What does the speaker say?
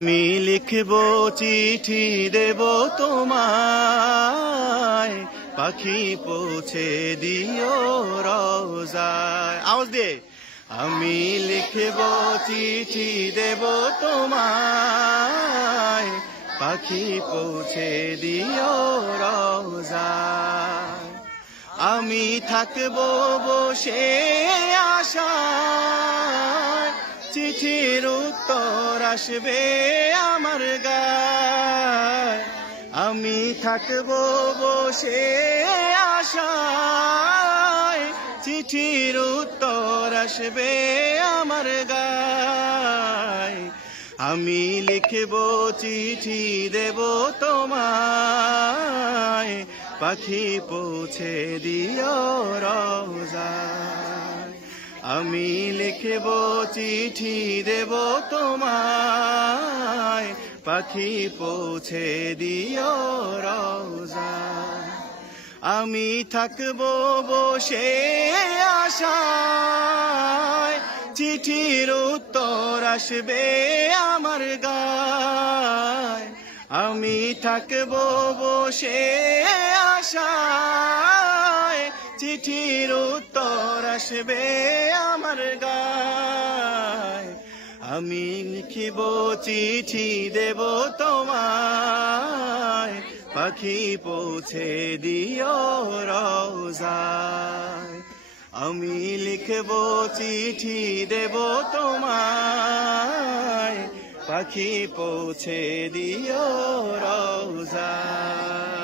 আমি লিখব চিঠি দেব তোমায়, পাখি পৌঁছে দিও রওজায়। আওয়াজ দিয়ে আমি লিখব চিঠি দেব তোমায়, পাখি পৌঁছে দিও রওজায়। আমি থাকবো বসে আশায়, চিঠির উত্তর আসবে আমার গায়। আমি থাকবো বসে আশায়, চিঠির উত্তর আসবে আমার গায়। আমি লিখব চিঠি দেব তোমায়, পাখি পৌঁছে দিও রওজায়। আমি লিখব চিঠি দেব তোমায়, পাখি পৌঁছে দিও রওজায়। আমি থাকবো বসে আশায়, চিঠির উত্তর আসবে আমার গায়। আমি থাকবো বসে আশায়, চিঠির উত্তর আসবে আমার গায়। আমি লিখিব চিঠি দেব তোমায়, পাখি পৌঁছে দিও রওজায়। আমি লিখব চিঠি দেব তোমায়, পাখি পৌঁছে দিও রওজায়।